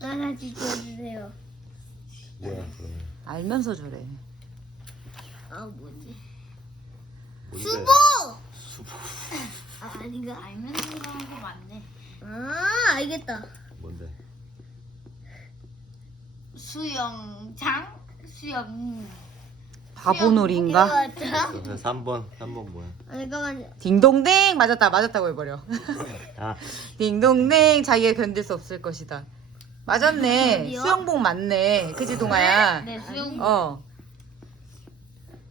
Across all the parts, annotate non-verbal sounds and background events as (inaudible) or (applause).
하나 주세요. 뭐야 알면서 저래. 아 뭐지? 뭔데? 수보! 수보 아 아닌가? 알면서 하는 거 맞네. 아 알겠다. 뭔데? 수영장? 수영. 바보놀이인가? 맞다. 3번 3번 뭐야? 아. 딩동댕 맞았다 맞았다고 해버려. 아 (laughs) 딩동댕 자기가 견딜 수 없을 것이다. 맞았네. 수영복 맞네. 그지 동아야? 네, 수영. 어.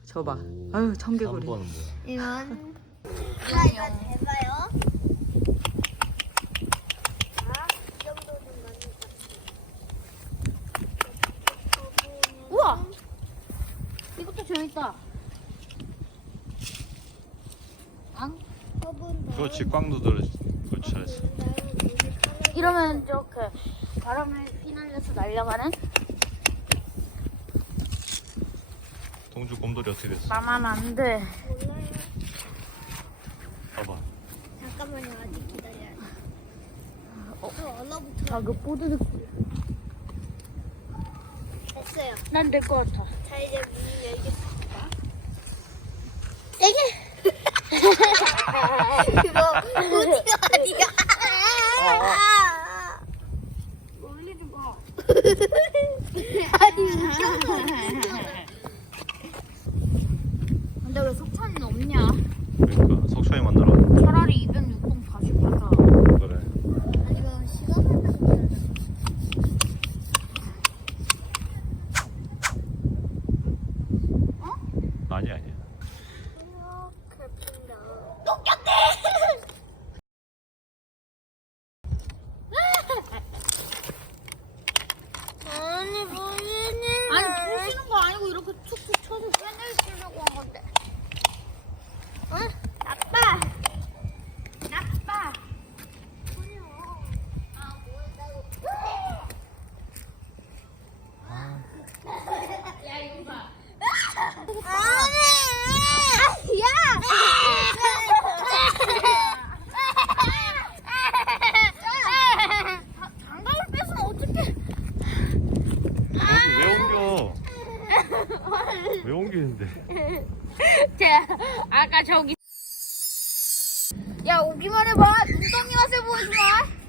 저봐. 오, 아유 청개구리. 3번은 뭐야? 이건 자 (laughs) 이거 해봐요. 자, 이 정도는 맞는 것 같아요. 우와! 재밌다. 앙? 그렇지 꽝 그렇지 잘했어 이러면 이렇게 바람에 휘날려서 날아가는 동주 곰돌이 어떻게 됐어? 나만 안 돼. 몰라요. 봐봐 잠깐만요. 아직 기다려야 돼. 어, 저 얼라부터 아, 그 뽀드득. 됐어요. 난 될 것 같아. 자 이제 문을 열겠습니다. 이게 이거 오디오 아니야? 올리지 마. 아니 웃겨. 근데 왜 석찬이는 없냐? 그러니까 석천이 만나러 차라리 260 다시 가자. 그래. 아니 이거 시간을 타고 아니 아니야 이렇게 푼다. 아니 무슨 아니, 부시는 거 아니고 이렇게 툭툭 쳐서 빼내시려고 한 건데. 어? 아빠. 나빠. 아니. 야. 장갑을 뺏으면 어떡해. 왜 옮겨 왜 옮기는데 자, 아까 저기. 야, 오기만 해봐. 눈덩이 맛을 보여주마.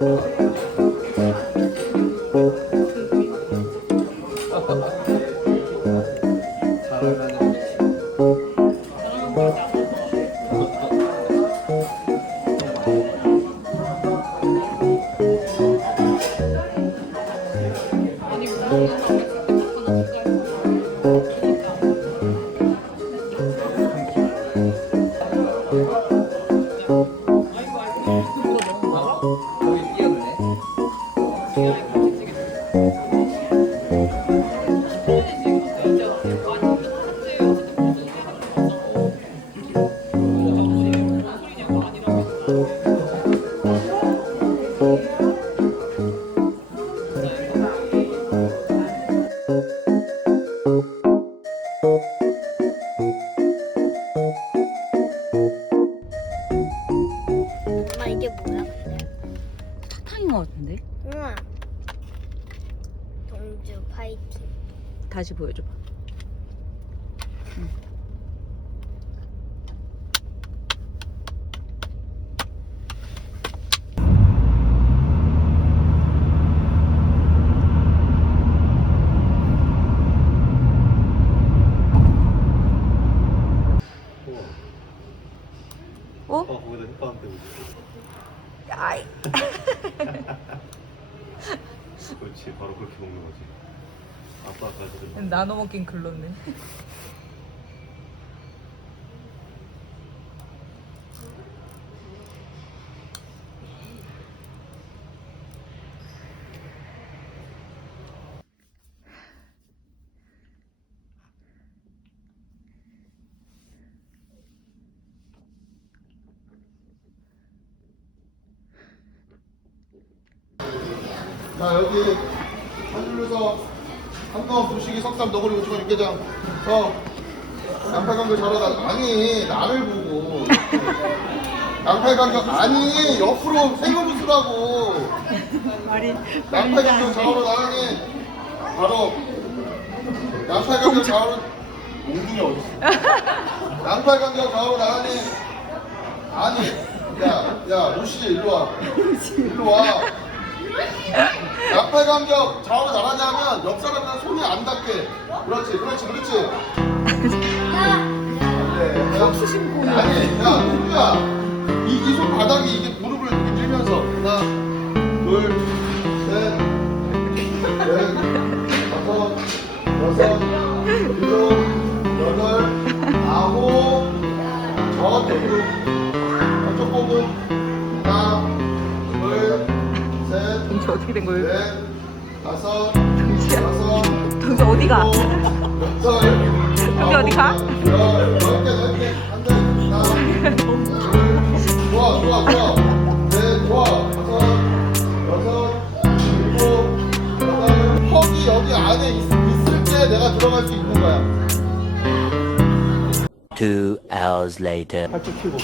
엄마 다시 보여줘봐. 어? 어 거기다 햇반 때문에 아이. (laughs) 그렇지 바로 그렇게 먹는 거지 아빠 가지고 나눠 먹긴 글렀네. 자 여기 한줄 서. 한가운 부식이 석삼 너구리 오징어 육개장. 서 양팔관계 잘하다 아니 나를 보고. (laughs) 양팔관계 아니 옆으로 세로부수라고. 양팔관계 좌우로 나가니. 바로 양팔관계 좌우로 몽둥이 어딨어? 양팔관계 좌우로 나가니. 아니 야야 오시지 일로 와. (laughs) 일로 와 양팔 간격 좌우로 나가냐 하면 옆 사람이랑 손이 안 닿게 그렇지 그렇지 그렇지 안돼 아니 야 누구야 이손 바닥이 이게 무릎을 이렇게 밀면서 하나 둘셋넷 다섯 여섯 일곱 여덟 아홉 저쪽으로 저쪽 보고 하나 이게 어떻게 된 거예요? 넷, 다섯, 다섯, 동서 어디가? 일곱, 여덟, 여기 어디 가? 아홉, 열, 넓게, 넓게. 한 대, 하나, 둘, 좋아, 좋아, 좋아. 넷, 좋아. 다섯, 여섯, 일곱, 여덟. 턱이 여기 안에 있, 있을 때 내가 들어갈 수 있는 거야. Two hours later. 팔뚝 펴고.